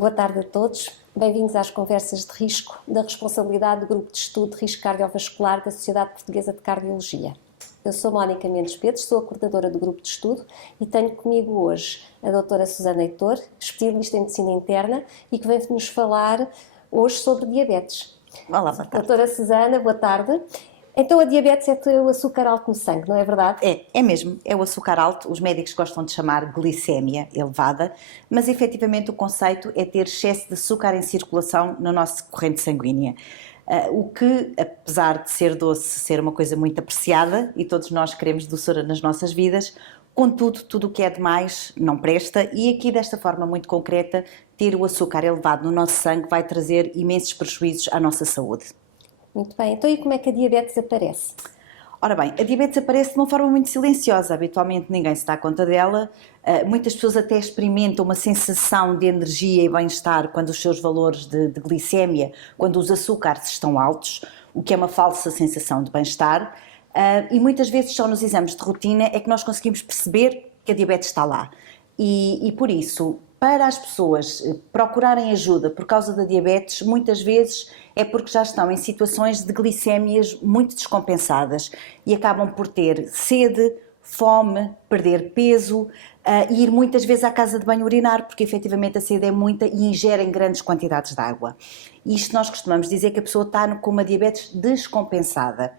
Boa tarde a todos. Bem-vindos às conversas de risco da responsabilidade do Grupo de Estudo de Risco Cardiovascular da Sociedade Portuguesa de Cardiologia. Eu sou Mónica Mendes Pedro, sou a coordenadora do Grupo de Estudo e tenho comigo hoje a doutora Susana Heitor, especialista em Medicina Interna e que vem-nos falar hoje sobre diabetes. Olá, boa tarde. Doutora Susana, boa tarde. Então a diabetes é o açúcar alto no sangue, não é verdade? É mesmo, é o açúcar alto, os médicos gostam de chamar glicémia elevada, mas efetivamente o conceito é ter excesso de açúcar em circulação na nossa corrente sanguínea. O que, apesar de ser doce, ser uma coisa muito apreciada, e todos nós queremos doçura nas nossas vidas, contudo, tudo o que é demais não presta, e aqui desta forma muito concreta, ter o açúcar elevado no nosso sangue vai trazer imensos prejuízos à nossa saúde. Muito bem, então e como é que a diabetes aparece? Ora bem, a diabetes aparece de uma forma muito silenciosa, habitualmente ninguém se dá conta dela, muitas pessoas até experimentam uma sensação de energia e bem-estar quando os seus valores de glicémia, quando os açúcares estão altos, o que é uma falsa sensação de bem-estar, e muitas vezes só nos exames de rotina é que nós conseguimos perceber que a diabetes está lá. E por isso, para as pessoas procurarem ajuda por causa da diabetes, muitas vezes é porque já estão em situações de glicémias muito descompensadas e acabam por ter sede, fome, perder peso e ir muitas vezes à casa de banho urinar, porque efetivamente a sede é muita e ingerem grandes quantidades de água. E isto nós costumamos dizer que a pessoa está com uma diabetes descompensada.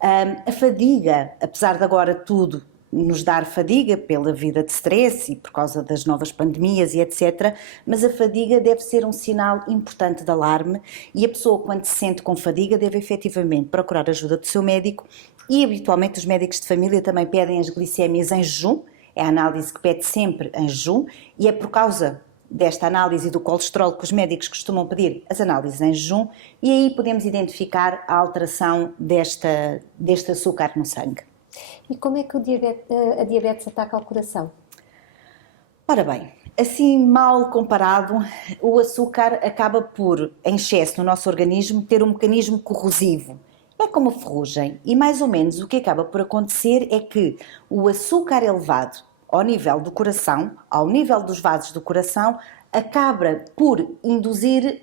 A fadiga, apesar de agora tudo nos dar fadiga pela vida de stress e por causa das novas pandemias e etc. Mas a fadiga deve ser um sinal importante de alarme e a pessoa, quando se sente com fadiga, deve efetivamente procurar ajuda do seu médico e habitualmente os médicos de família também pedem as glicémias em jejum, é a análise que pede sempre em jejum e é por causa desta análise do colesterol que os médicos costumam pedir as análises em jejum e aí podemos identificar a alteração deste açúcar no sangue. E como é que a diabetes ataca o coração? Ora bem, assim mal comparado, o açúcar acaba por, em excesso no nosso organismo, ter um mecanismo corrosivo. É como a ferrugem e mais ou menos o que acaba por acontecer é que o açúcar elevado ao nível do coração, ao nível dos vasos do coração, acaba por induzir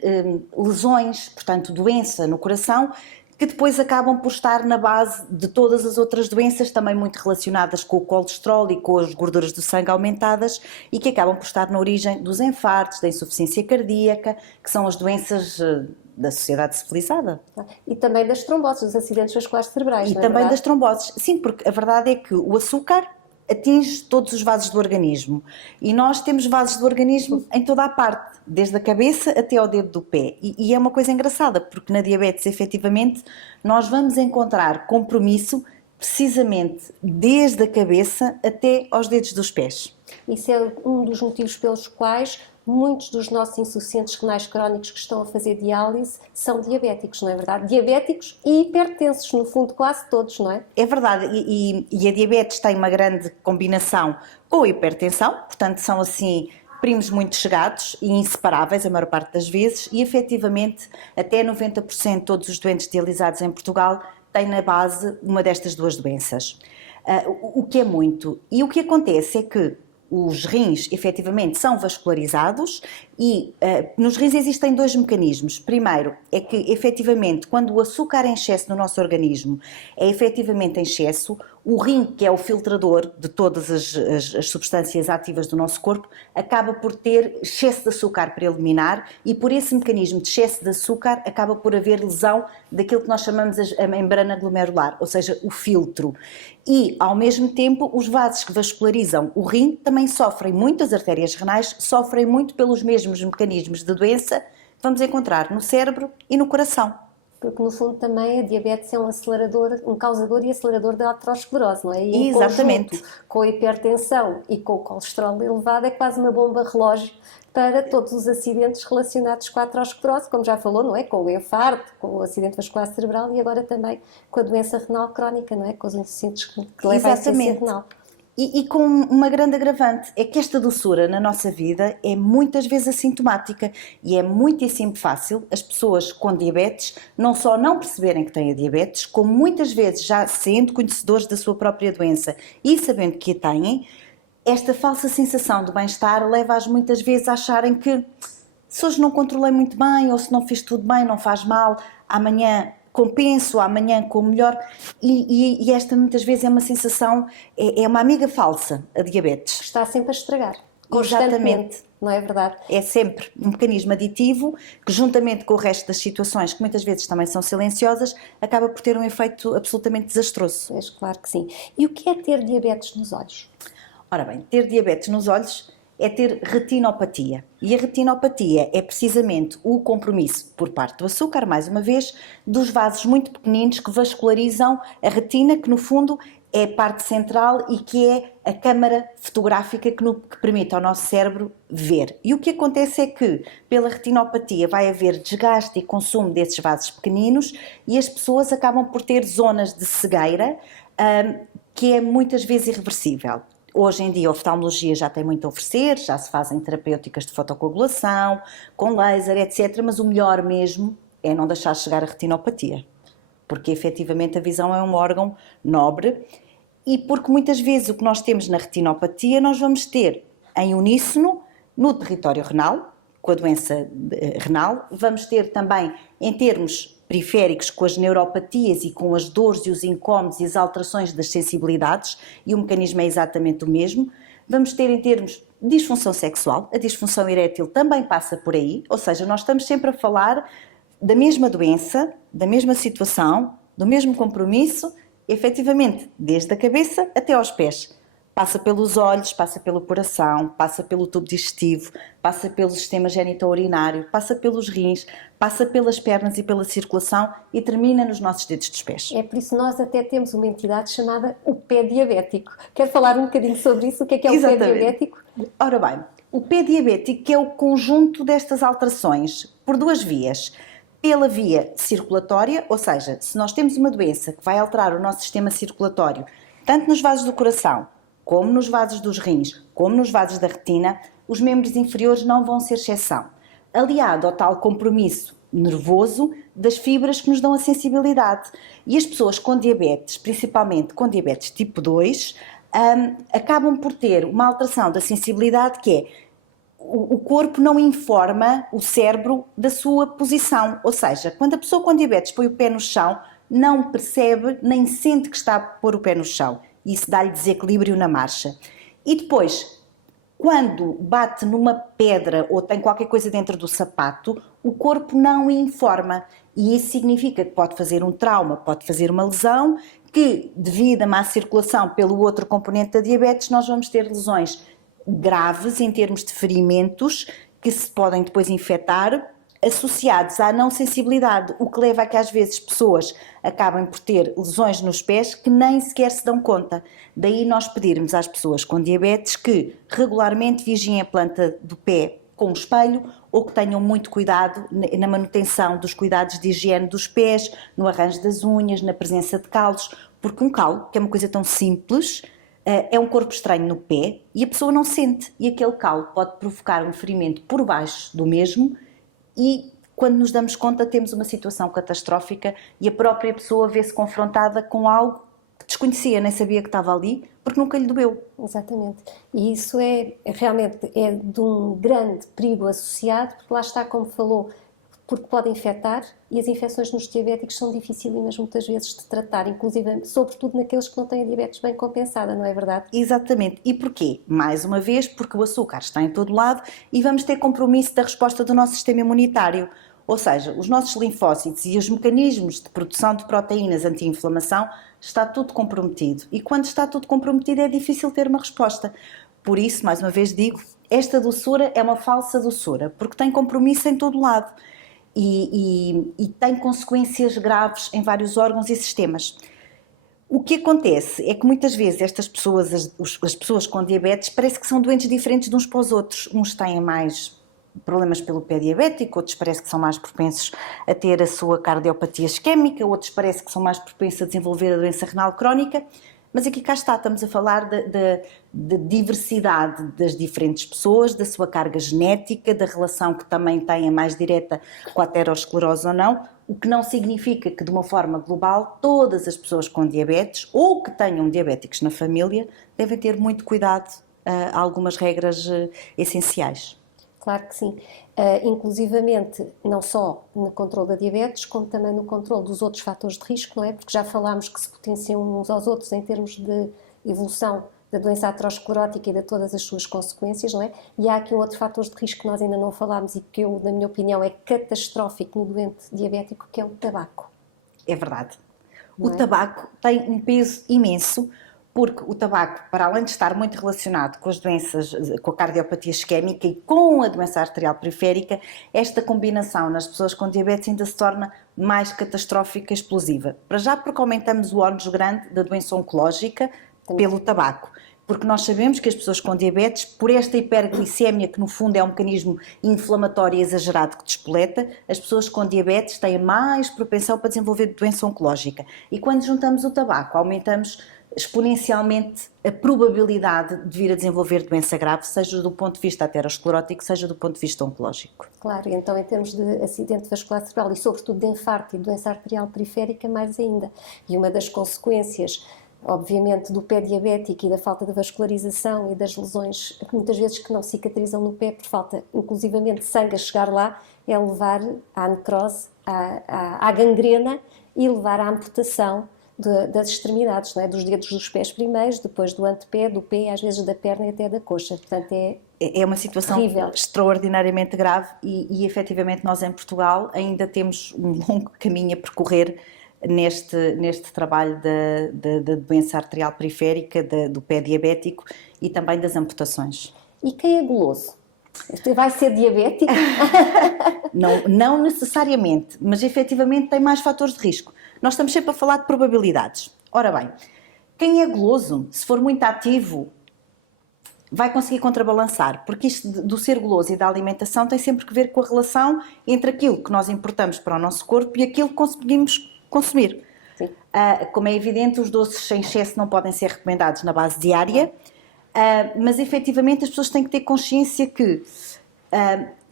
lesões, portanto doença no coração, que depois acabam por estar na base de todas as outras doenças, também muito relacionadas com o colesterol e com as gorduras do sangue aumentadas e que acabam por estar na origem dos infartos, da insuficiência cardíaca, que são as doenças da sociedade civilizada. E também das tromboses, dos acidentes vasculares cerebrais, E não é também verdade? das tromboses. Sim, porque a verdade é que o açúcar atinge todos os vasos do organismo e nós temos vasos do organismo em toda a parte, desde a cabeça até ao dedo do pé e é uma coisa engraçada porque na diabetes efetivamente nós vamos encontrar compromisso precisamente desde a cabeça até aos dedos dos pés. Isso é um dos motivos pelos quais muitos dos nossos insuficientes renais crónicos que estão a fazer diálise são diabéticos, não é verdade? Diabéticos e hipertensos, no fundo quase todos, não é? É verdade, e a diabetes tem uma grande combinação com a hipertensão, portanto são assim primos muito chegados e inseparáveis a maior parte das vezes e efetivamente até 90% de todos os doentes dialisados em Portugal têm na base uma destas duas doenças, o que é muito. E o que acontece é que os rins efetivamente são vascularizados e nos rins existem dois mecanismos. Primeiro é que efetivamente quando o açúcar em excesso no nosso organismo é efetivamente em excesso, o rim, que é o filtrador de todas as substâncias ativas do nosso corpo, acaba por ter excesso de açúcar para eliminar e por esse mecanismo de excesso de açúcar acaba por haver lesão daquilo que nós chamamos a membrana glomerular, ou seja, o filtro. E, ao mesmo tempo, os vasos que vascularizam o rim também sofrem muito, as artérias renais sofrem muito pelos mesmos mecanismos de doença que vamos encontrar no cérebro e no coração. Porque, no fundo, também a diabetes é um acelerador, um causador e acelerador da aterosclerose, não é? E em Exatamente. conjunto com a hipertensão e com o colesterol elevado é quase uma bomba relógio para todos os acidentes relacionados com a aterosclerose, como já falou, não é? Com o infarto, com o acidente vascular cerebral e agora também com a doença renal crónica, não é? Com os insuficientes que levam à insuficiência renal. E com uma grande agravante, é que esta doçura na nossa vida é muitas vezes assintomática e é muitíssimo fácil as pessoas com diabetes não só não perceberem que têm a diabetes, como muitas vezes já sendo conhecedores da sua própria doença e sabendo que a têm, esta falsa sensação de bem-estar leva-as muitas vezes a acharem que se hoje não controlei muito bem ou se não fiz tudo bem, não faz mal, amanhã compenso, amanhã como melhor, e esta muitas vezes é uma sensação, é uma amiga falsa, a diabetes. Está sempre a estragar, constantemente, não é verdade? É sempre um mecanismo aditivo que, juntamente com o resto das situações, que muitas vezes também são silenciosas, acaba por ter um efeito absolutamente desastroso. É claro que sim. E o que é ter diabetes nos olhos? Ora bem, ter diabetes nos olhos é ter retinopatia. E a retinopatia é precisamente o compromisso, por parte do açúcar, mais uma vez, dos vasos muito pequeninos que vascularizam a retina, que no fundo é a parte central e que é a câmara fotográfica que permite ao nosso cérebro ver. E o que acontece é que, pela retinopatia, vai haver desgaste e consumo desses vasos pequeninos e as pessoas acabam por ter zonas de cegueira, que é muitas vezes irreversível. Hoje em dia a oftalmologia já tem muito a oferecer, já se fazem terapêuticas de fotocoagulação, com laser, etc. Mas o melhor mesmo é não deixar chegar a retinopatia, porque efetivamente a visão é um órgão nobre e porque muitas vezes o que nós temos na retinopatia nós vamos ter em uníssono no território renal, com a doença renal, vamos ter também em termos periféricos com as neuropatias e com as dores e os incómodos e as alterações das sensibilidades, e o mecanismo é exatamente o mesmo. Vamos ter em termos de disfunção sexual, a disfunção erétil também passa por aí, ou seja, nós estamos sempre a falar da mesma doença, da mesma situação, do mesmo compromisso, efetivamente, desde a cabeça até aos pés. Passa pelos olhos, passa pelo coração, passa pelo tubo digestivo, passa pelo sistema genito-urinário, passa pelos rins, passa pelas pernas e pela circulação e termina nos nossos dedos dos pés. É por isso que nós até temos uma entidade chamada o pé diabético. Quer falar um bocadinho sobre isso? O que é o pé diabético? Ora bem, o pé diabético é o conjunto destas alterações por duas vias. Pela via circulatória, ou seja, se nós temos uma doença que vai alterar o nosso sistema circulatório, tanto nos vasos do coração, como nos vasos dos rins, como nos vasos da retina, os membros inferiores não vão ser exceção. Aliado ao tal compromisso nervoso das fibras que nos dão a sensibilidade. E as pessoas com diabetes, principalmente com diabetes tipo 2, acabam por ter uma alteração da sensibilidade que é o corpo não informa o cérebro da sua posição. Ou seja, quando a pessoa com diabetes põe o pé no chão, não percebe nem sente que está a pôr o pé no chão. Isso dá-lhe desequilíbrio na marcha. E depois, quando bate numa pedra ou tem qualquer coisa dentro do sapato, o corpo não o informa. E isso significa que pode fazer um trauma, pode fazer uma lesão, que devido à má circulação pelo outro componente da diabetes, nós vamos ter lesões graves em termos de ferimentos que se podem depois infectar, associados à não sensibilidade, o que leva a que às vezes pessoas acabem por ter lesões nos pés que nem sequer se dão conta. Daí nós pedirmos às pessoas com diabetes que regularmente vigiem a planta do pé com um espelho ou que tenham muito cuidado na manutenção dos cuidados de higiene dos pés, no arranjo das unhas, na presença de calos, porque um calo, que é uma coisa tão simples, é um corpo estranho no pé e a pessoa não sente, e aquele calo pode provocar um ferimento por baixo do mesmo. E quando nos damos conta temos uma situação catastrófica e a própria pessoa vê-se confrontada com algo que desconhecia, nem sabia que estava ali, porque nunca lhe doeu. Exatamente. E isso realmente é de um grande perigo associado, porque lá está, como falou, porque pode infectar e as infecções nos diabéticos são dificílimas muitas vezes de tratar, inclusive, sobretudo naqueles que não têm a diabetes bem compensada, não é verdade? Exatamente. E porquê? Mais uma vez, porque o açúcar está em todo lado e vamos ter compromisso da resposta do nosso sistema imunitário. Ou seja, os nossos linfócitos e os mecanismos de produção de proteínas anti-inflamação está tudo comprometido. E quando está tudo comprometido é difícil ter uma resposta. Por isso, mais uma vez digo, esta doçura é uma falsa doçura, porque tem compromisso em todo lado. E tem consequências graves em vários órgãos e sistemas. O que acontece é que muitas vezes estas pessoas, as pessoas com diabetes, parece que são doentes diferentes de uns para os outros. Uns têm mais problemas pelo pé diabético, outros parece que são mais propensos a ter a sua cardiopatia isquémica, outros parece que são mais propensos a desenvolver a doença renal crónica. Mas aqui cá está, estamos a falar da diversidade das diferentes pessoas, da sua carga genética, da relação que também têm a mais direta com a aterosclerose ou não, o que não significa que de uma forma global todas as pessoas com diabetes ou que tenham diabéticos na família devem ter muito cuidado a algumas regras essenciais. Claro que sim. Inclusivamente, não só no controle da diabetes, como também no controle dos outros fatores de risco, não é? Porque já falámos que se potenciam uns aos outros em termos de evolução da doença aterosclerótica e de todas as suas consequências, não é? E há aqui um outro fator de risco que nós ainda não falámos e que eu, na minha opinião, é catastrófico no doente diabético, que é o tabaco. É verdade. O tabaco tem um peso imenso, porque o tabaco, para além de estar muito relacionado com as doenças, com a cardiopatia isquémica e com a doença arterial periférica, esta combinação nas pessoas com diabetes ainda se torna mais catastrófica e explosiva. Para já porque aumentamos o ónus grande da doença oncológica pelo tabaco. Porque nós sabemos que as pessoas com diabetes, por esta hiperglicemia, que no fundo é um mecanismo inflamatório exagerado que despoleta, as pessoas com diabetes têm mais propensão para desenvolver doença oncológica. E quando juntamos o tabaco, aumentamos exponencialmente a probabilidade de vir a desenvolver doença grave, seja do ponto de vista aterosclerótico, seja do ponto de vista oncológico. Claro, e então em termos de acidente vascular cerebral e sobretudo de infarto e doença arterial periférica, mais ainda. E uma das consequências, obviamente, do pé diabético e da falta de vascularização e das lesões que muitas vezes que não cicatrizam no pé por falta, inclusivamente, de sangue a chegar lá, é levar à necrose, à gangrena e levar à amputação das extremidades, não é? Dos dedos dos pés primeiros, depois do antepé, do pé, às vezes da perna e até da coxa. Portanto, é uma situação terrível, extraordinariamente grave e efetivamente nós em Portugal ainda temos um longo caminho a percorrer neste trabalho da doença arterial periférica, do pé diabético e também das amputações. E quem é guloso? Vai ser diabético? Não necessariamente, mas efetivamente tem mais fatores de risco. Nós estamos sempre a falar de probabilidades. Ora bem, quem é guloso, se for muito ativo, vai conseguir contrabalançar, porque isto do ser guloso e da alimentação tem sempre que ver com a relação entre aquilo que nós importamos para o nosso corpo e aquilo que conseguimos consumir. Como é evidente, os doces sem excesso não podem ser recomendados na base diária, mas efetivamente as pessoas têm que ter consciência que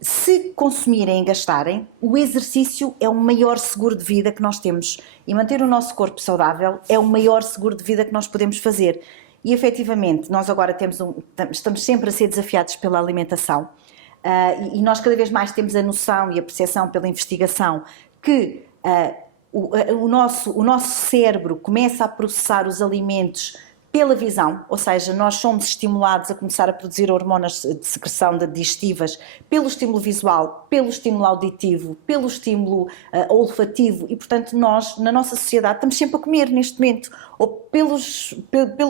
se consumirem e gastarem, o exercício é o maior seguro de vida que nós temos e manter o nosso corpo saudável é o maior seguro de vida que nós podemos fazer. E efetivamente nós agora estamos sempre a ser desafiados pela alimentação e nós cada vez mais temos a noção e a percepção pela investigação que o nosso cérebro começa a processar os alimentos pela visão, ou seja, nós somos estimulados a começar a produzir hormonas de secreção digestivas pelo estímulo visual, pelo estímulo auditivo, pelo estímulo olfativo e, portanto, nós, na nossa sociedade, estamos sempre a comer neste momento, ou pelo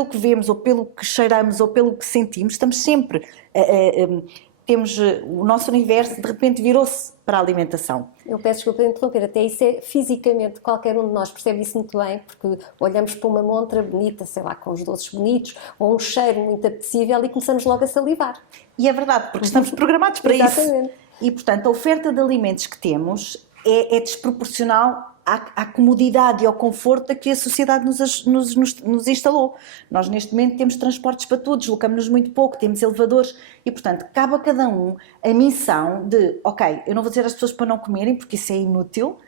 que vemos, ou pelo que cheiramos, ou pelo que sentimos, estamos sempre o nosso universo de repente virou-se para a alimentação. Eu peço desculpa de interromper, até isso é fisicamente, qualquer um de nós percebe isso muito bem, porque olhamos para uma montra bonita, sei lá, com os doces bonitos, ou um cheiro muito apetecível e começamos logo a salivar. E é verdade, porque estamos programados para isso. Exatamente. E, portanto, a oferta de alimentos que temos é desproporcional à comodidade e ao conforto a que a sociedade nos instalou. Nós, neste momento, temos transportes para todos, deslocamos-nos muito pouco, temos elevadores e, portanto, cabe a cada um a missão de, ok, eu não vou dizer às pessoas para não comerem, porque isso é inútil.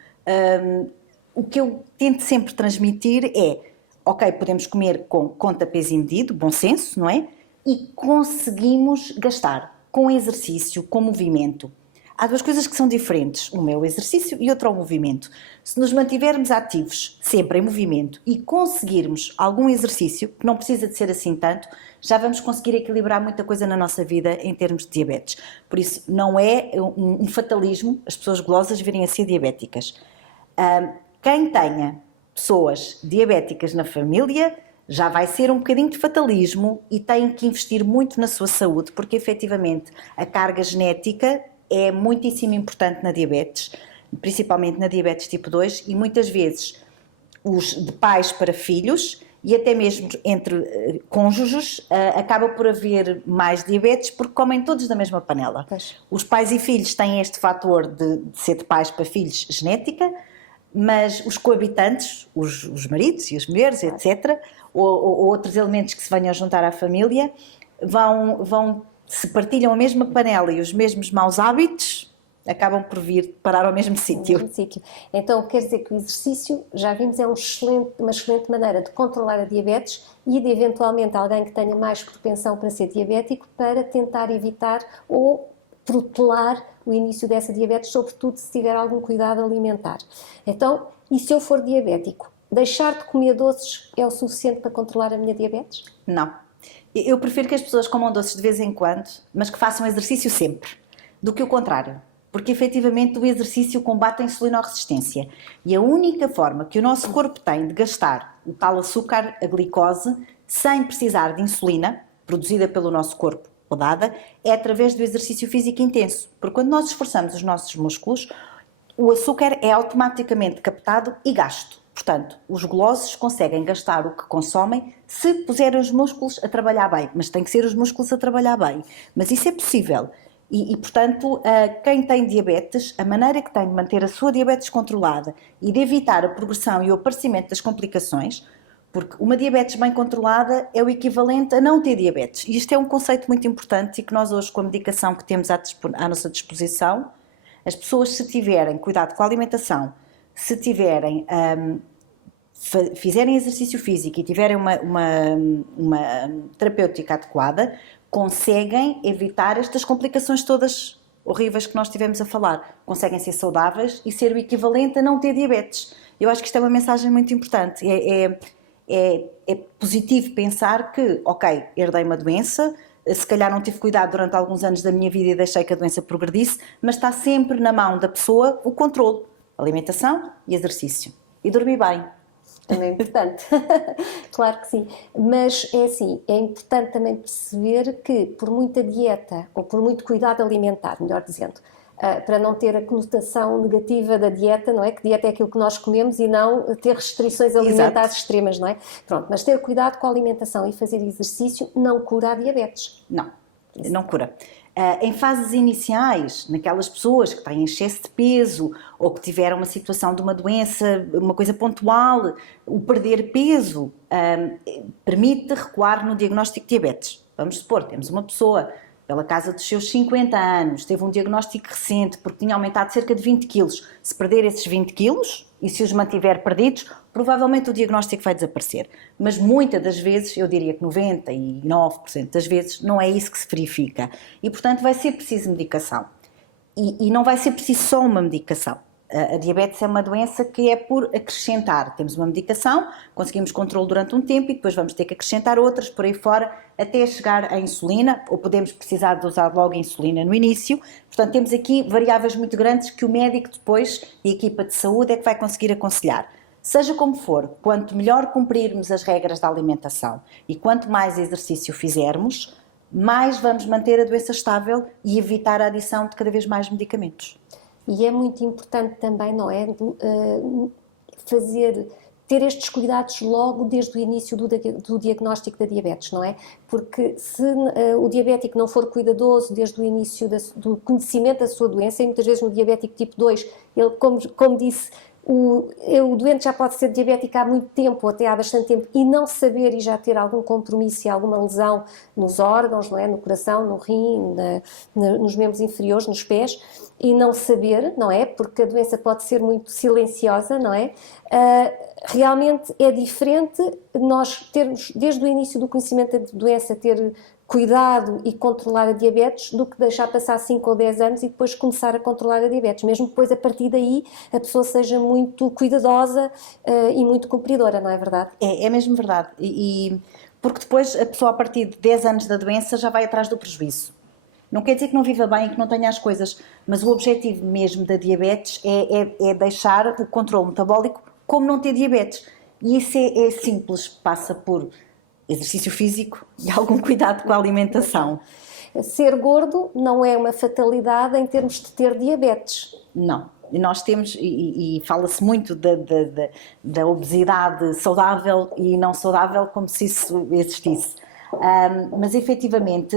O que eu tento sempre transmitir é, ok, podemos comer com conta, peso e medido, bom senso, não é? E conseguimos gastar com exercício, com movimento. Há duas coisas que são diferentes, uma é o exercício e outra é o movimento. Se nos mantivermos ativos, sempre em movimento, e conseguirmos algum exercício, que não precisa de ser assim tanto, já vamos conseguir equilibrar muita coisa na nossa vida em termos de diabetes. Por isso, não é um fatalismo as pessoas gulosas virem a ser diabéticas. Quem tenha pessoas diabéticas na família, já vai ser um bocadinho de fatalismo e tem que investir muito na sua saúde, porque efetivamente a carga genética é muitíssimo importante na diabetes, principalmente na diabetes tipo 2 e muitas vezes de pais para filhos e até mesmo entre cônjuges acaba por haver mais diabetes porque comem todos da mesma panela. Pois. Os pais e filhos têm este fator de ser de pais para filhos genética, mas os coabitantes, os maridos e as mulheres, etc., ou outros elementos que se venham a juntar à família, se partilham a mesma panela e os mesmos maus hábitos, acabam por vir parar ao mesmo sítio. Então, quer dizer que o exercício, já vimos, é uma excelente maneira de controlar a diabetes e de, eventualmente, alguém que tenha mais propensão para ser diabético, para tentar evitar ou protelar o início dessa diabetes, sobretudo se tiver algum cuidado alimentar. Então, e se eu for diabético, deixar de comer doces é o suficiente para controlar a minha diabetes? Não. Eu prefiro que as pessoas comam doces de vez em quando, mas que façam exercício sempre, do que o contrário. Porque efetivamente o exercício combate a insulinoresistência. E a única forma que o nosso corpo tem de gastar o tal açúcar, a glicose, sem precisar de insulina, produzida pelo nosso corpo ou dada, é através do exercício físico intenso. Porque quando nós esforçamos os nossos músculos, o açúcar é automaticamente captado e gasto. Portanto, os gulosos conseguem gastar o que consomem se puserem os músculos a trabalhar bem. Mas tem que ser os músculos a trabalhar bem. Mas isso é possível. Portanto, quem tem diabetes, a maneira que tem de manter a sua diabetes controlada e de evitar a progressão e o aparecimento das complicações, porque uma diabetes bem controlada é o equivalente a não ter diabetes. E isto é um conceito muito importante e que nós hoje, com a medicação que temos à nossa disposição, as pessoas, se tiverem cuidado com a alimentação, se tiverem, fizerem exercício físico e tiverem uma terapêutica adequada, conseguem evitar estas complicações todas horríveis que nós estivemos a falar. Conseguem ser saudáveis e ser o equivalente a não ter diabetes. Eu acho que isto é uma mensagem muito importante. É positivo pensar que, ok, herdei uma doença, se calhar não tive cuidado durante alguns anos da minha vida e deixei que a doença progredisse, mas está sempre na mão da pessoa o controle, alimentação e exercício. E dormir bem. Também é importante, claro que sim, mas é assim, é importante também perceber que por muita dieta, ou por muito cuidado alimentar, melhor dizendo, para não ter a conotação negativa da dieta, não é? Que dieta é aquilo que nós comemos e não ter restrições alimentares extremas, não é? Pronto, mas ter cuidado com a alimentação e fazer exercício não cura a diabetes. Não cura. Em fases iniciais, naquelas pessoas que têm excesso de peso ou que tiveram uma situação de uma doença, uma coisa pontual, o perder peso permite recuar no diagnóstico de diabetes. Vamos supor, temos uma pessoa pela casa dos seus 50 anos, teve um diagnóstico recente porque tinha aumentado cerca de 20 quilos. Se perder esses 20 quilos e se os mantiver perdidos, provavelmente o diagnóstico vai desaparecer. Mas muitas das vezes, eu diria que 99% das vezes, não é isso que se verifica. E, portanto, vai ser preciso medicação. E não vai ser preciso só uma medicação. A diabetes é uma doença que é por acrescentar. Temos uma medicação, conseguimos controle durante um tempo e depois vamos ter que acrescentar outras por aí fora até chegar à insulina, ou podemos precisar de usar logo a insulina no início. Portanto, temos aqui variáveis muito grandes que o médico depois e a equipa de saúde é que vai conseguir aconselhar. Seja como for, quanto melhor cumprirmos as regras da alimentação e quanto mais exercício fizermos, mais vamos manter a doença estável e evitar a adição de cada vez mais medicamentos. E é muito importante também, não é, ter estes cuidados logo desde o início do diagnóstico da diabetes, não é? Porque se o diabético não for cuidadoso desde o início do conhecimento da sua doença, e muitas vezes no diabético tipo 2, ele, como disse, o doente já pode ser diabético há muito tempo, ou até há bastante tempo, e não saber e já ter algum compromisso e alguma lesão nos órgãos, não é? No coração, no rim, nos membros inferiores, nos pés, e não saber, não é? Porque a doença pode ser muito silenciosa, não é? Realmente é diferente nós termos, desde o início do conhecimento da doença, ter cuidado e controlar a diabetes do que deixar passar 5 ou 10 anos e depois começar a controlar a diabetes, mesmo que depois a partir daí a pessoa seja muito cuidadosa e muito cumpridora, não é verdade? É mesmo verdade, porque depois a pessoa a partir de 10 anos da doença já vai atrás do prejuízo. Não quer dizer que não viva bem e que não tenha as coisas, mas o objetivo mesmo da diabetes é deixar o controle metabólico como não ter diabetes. E isso é simples, passa por exercício físico e algum cuidado com a alimentação. Ser gordo não é uma fatalidade em termos de ter diabetes. Não. Nós temos, e fala-se muito da obesidade saudável e não saudável como se isso existisse. Mas efetivamente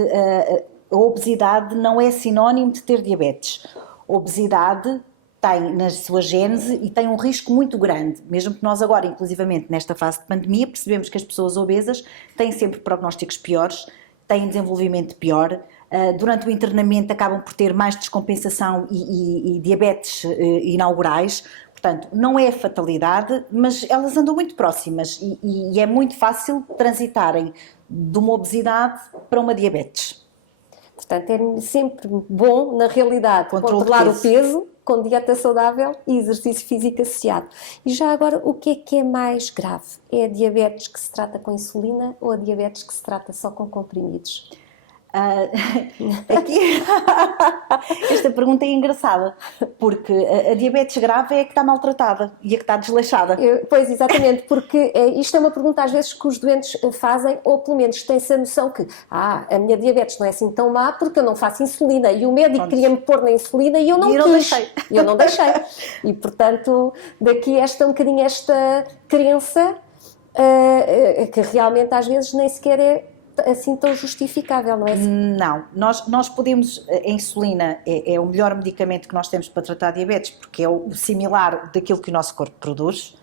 a obesidade não é sinónimo de ter diabetes. A obesidade tem na sua gênese e tem um risco muito grande, mesmo que nós agora, inclusivamente nesta fase de pandemia, percebemos que as pessoas obesas têm sempre prognósticos piores, têm desenvolvimento pior, durante o internamento acabam por ter mais descompensação e diabetes inaugurais. Portanto, não é fatalidade, mas elas andam muito próximas e é muito fácil transitarem de uma obesidade para uma diabetes. Portanto, é sempre bom, na realidade, controlar o peso com dieta saudável e exercício físico associado. E já agora, o que é mais grave? É a diabetes que se trata com insulina ou a diabetes que se trata só com comprimidos? Aqui, esta pergunta é engraçada, porque a diabetes grave é a que está maltratada e a que está desleixada. Pois, exatamente, porque isto é uma pergunta às vezes que os doentes fazem, ou pelo menos têm-se a noção que a minha diabetes não é assim tão má porque eu não faço insulina e o médico queria-me pôr na insulina e eu não quis. Eu não deixei. E, portanto, daqui um bocadinho esta crença que realmente às vezes nem sequer é assim tão justificável, não é? Não, nós podemos, a insulina é o melhor medicamento que nós temos para tratar diabetes, porque é o similar daquilo que o nosso corpo produz.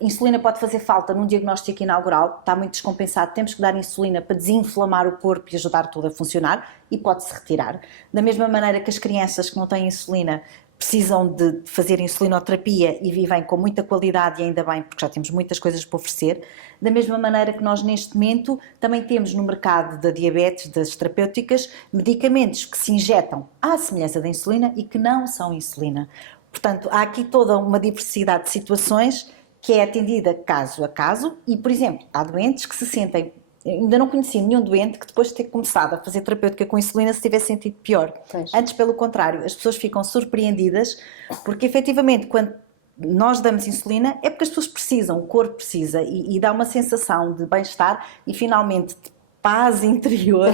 Insulina pode fazer falta num diagnóstico inaugural, está muito descompensado, temos que dar insulina para desinflamar o corpo e ajudar tudo a funcionar, e pode-se retirar. Da mesma maneira que as crianças que não têm insulina precisam de fazer insulinoterapia e vivem com muita qualidade, e ainda bem, porque já temos muitas coisas para oferecer. Da mesma maneira que nós neste momento também temos no mercado da diabetes, das terapêuticas, medicamentos que se injetam à semelhança da insulina e que não são insulina. Portanto, há aqui toda uma diversidade de situações que é atendida caso a caso e, por exemplo, há doentes que se sentem... Ainda não conheci nenhum doente que depois de ter começado a fazer terapêutica com insulina se tivesse sentido pior. Pois. Antes, pelo contrário, as pessoas ficam surpreendidas porque, efetivamente, quando nós damos insulina é porque as pessoas precisam, o corpo precisa e dá uma sensação de bem-estar e, finalmente, de paz interior,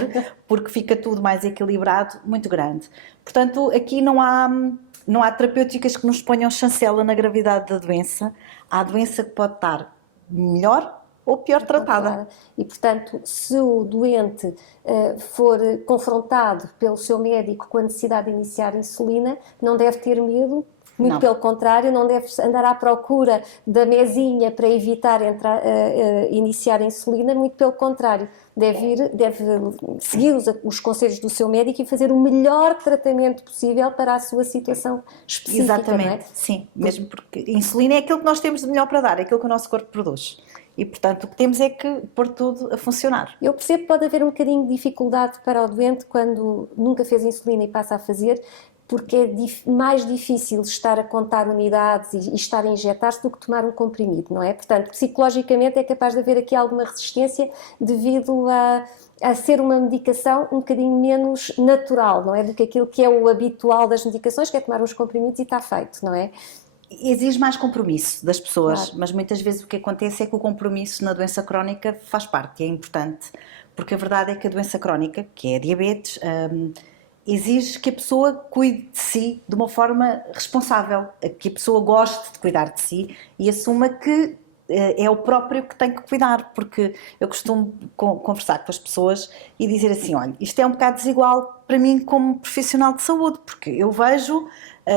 porque fica tudo mais equilibrado, muito grande. Portanto, aqui não há terapêuticas que nos ponham chancela na gravidade da doença. Há doença que pode estar melhor ou pior tratada. E, portanto, se o doente for confrontado pelo seu médico com a necessidade de iniciar insulina, não deve ter medo, muito pelo contrário, não deve andar à procura da mesinha para evitar iniciar a insulina, muito pelo contrário, deve seguir os conselhos do seu médico e fazer o melhor tratamento possível para a sua situação específica. Exatamente, não é? sim, mesmo porque a insulina é aquilo que nós temos de melhor para dar, é aquilo que o nosso corpo produz. E, portanto, o que temos é que pôr tudo a funcionar. Eu percebo que pode haver um bocadinho de dificuldade para o doente quando nunca fez insulina e passa a fazer, porque é mais difícil estar a contar unidades e estar a injetar-se do que tomar um comprimido, não é? Portanto, psicologicamente é capaz de haver aqui alguma resistência devido a ser uma medicação um bocadinho menos natural, não é? Do que aquilo que é o habitual das medicações, que é tomar uns comprimidos e está feito, não é? Exige mais compromisso das pessoas, Claro. mas muitas vezes o que acontece é que o compromisso na doença crónica faz parte, é importante, porque a verdade é que a doença crónica, que é a diabetes, exige que a pessoa cuide de si de uma forma responsável, que a pessoa goste de cuidar de si e assuma que é o próprio que tem que cuidar, porque eu costumo conversar com as pessoas e dizer assim, olha, isto é um bocado desigual para mim como profissional de saúde, porque eu vejo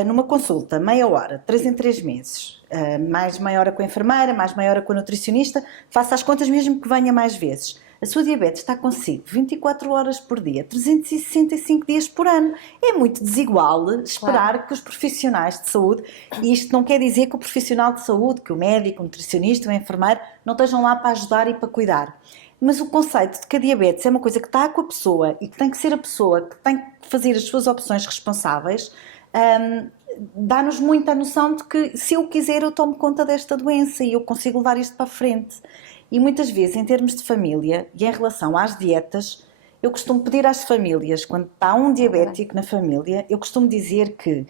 numa consulta meia hora, 3 em 3 meses, mais meia hora com a enfermeira, mais meia hora com a nutricionista, faça as contas mesmo que venha mais vezes. A sua diabetes está consigo 24 horas por dia, 365 dias por ano. É muito desigual esperar que os profissionais de saúde, e isto não quer dizer que o profissional de saúde, que o médico, o nutricionista, o enfermeiro, não estejam lá para ajudar e para cuidar. Mas o conceito de que a diabetes é uma coisa que está com a pessoa e que tem que ser a pessoa que tem que fazer as suas opções responsáveis, dá-nos muita noção de que se eu quiser eu tomo conta desta doença e eu consigo levar isto para a frente. E muitas vezes, em termos de família e em relação às dietas, eu costumo pedir às famílias, quando está um diabético na família, eu costumo dizer que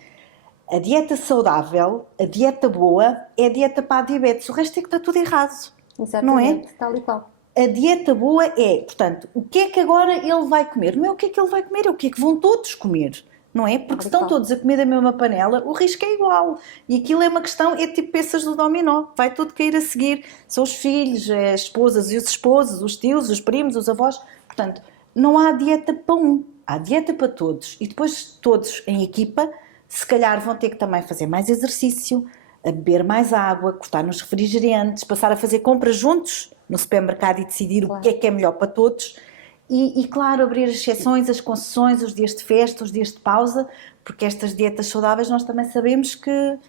a dieta saudável, a dieta boa, é a dieta para a diabetes. O resto é que está tudo errado. Exatamente, não é? Tal e qual. A dieta boa é, portanto, o que é que agora ele vai comer? Não é o que é que ele vai comer, é o que é que vão todos comer. Não é? Porque se estão todos a comer da mesma panela, o risco é igual. E aquilo é uma questão, é tipo peças do dominó. Vai tudo cair a seguir. São os filhos, as esposas e os esposos, os tios, os primos, os avós. Portanto, não há dieta para um. Há dieta para todos. E depois todos em equipa, se calhar vão ter que também fazer mais exercício, a beber mais água, cortar nos refrigerantes, passar a fazer compras juntos no supermercado e decidir o que é melhor para todos. E, claro, abrir as exceções, as concessões, os dias de festa, os dias de pausa, porque estas dietas saudáveis nós também sabemos que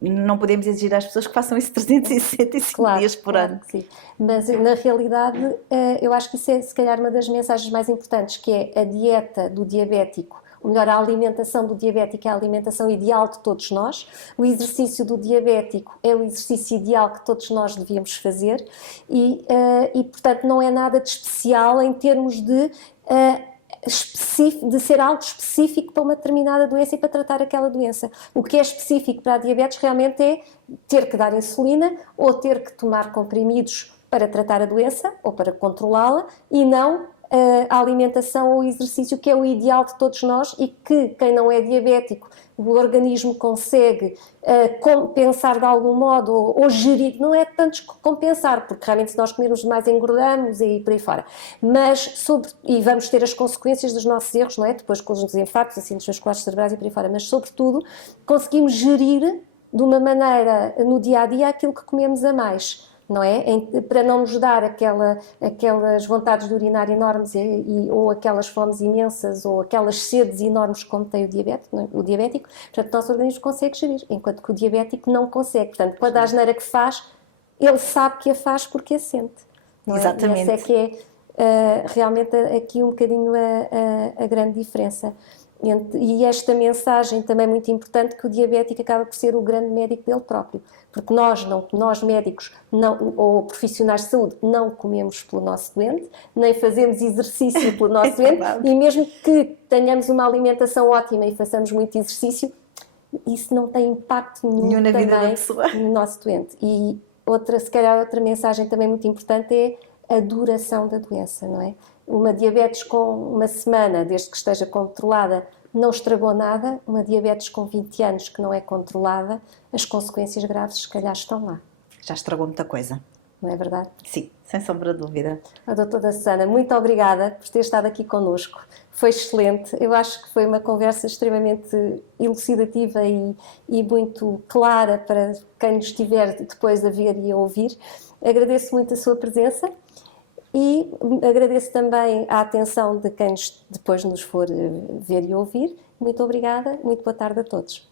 não podemos exigir às pessoas que façam isso 365 Claro, dias por claro ano. que sim. Mas na realidade eu acho que isso é se calhar uma das mensagens mais importantes, que é a dieta do diabético, ou melhor, a alimentação do diabético é a alimentação ideal de todos nós, o exercício do diabético é o exercício ideal que todos nós devíamos fazer e portanto não é nada de especial em termos de ser algo específico para uma determinada doença e para tratar aquela doença. O que é específico para a diabetes realmente é ter que dar insulina ou ter que tomar comprimidos para tratar a doença ou para controlá-la e não a alimentação ou o exercício, que é o ideal de todos nós e que quem não é diabético, o organismo consegue compensar de algum modo ou gerir, não é tanto compensar, porque realmente se nós comermos demais engordamos e por aí fora, mas e vamos ter as consequências dos nossos erros, não é? Depois com os desinfartos, acidentes vasculares cerebrais e por aí fora, mas sobretudo conseguimos gerir de uma maneira no dia-a-dia aquilo que comemos a mais. Não é? Para não nos dar aquelas vontades de urinar enormes ou aquelas fomes imensas ou aquelas sedes enormes como tem o diabético, portanto o nosso organismo consegue gerir, enquanto que o diabético não consegue. Portanto, cada asneira que faz, ele sabe que a faz porque a sente. Não é? Exatamente. E essa é que é realmente aqui um bocadinho a grande diferença. E esta mensagem também é muito importante, que o diabético acaba por ser o grande médico dele próprio, porque nós médicos ou profissionais de saúde não comemos pelo nosso doente, nem fazemos exercício pelo nosso doente, e mesmo que tenhamos uma alimentação ótima e façamos muito exercício, isso não tem impacto nenhum na também vida da pessoa. no nosso doente. E se calhar outra mensagem também muito importante é a duração da doença, não é? Uma diabetes com uma semana, desde que esteja controlada, não estragou nada. Uma diabetes com 20 anos que não é controlada, as consequências graves se calhar estão lá. Já estragou muita coisa. Não é verdade? Sim, sem sombra de dúvida. A doutora Susana, muito obrigada por ter estado aqui connosco. Foi excelente. Eu acho que foi uma conversa extremamente elucidativa e muito clara para quem nos estiver depois a ver e a ouvir. Agradeço muito a sua presença. E agradeço também a atenção de quem depois nos for ver e ouvir. Muito obrigada, muito boa tarde a todos.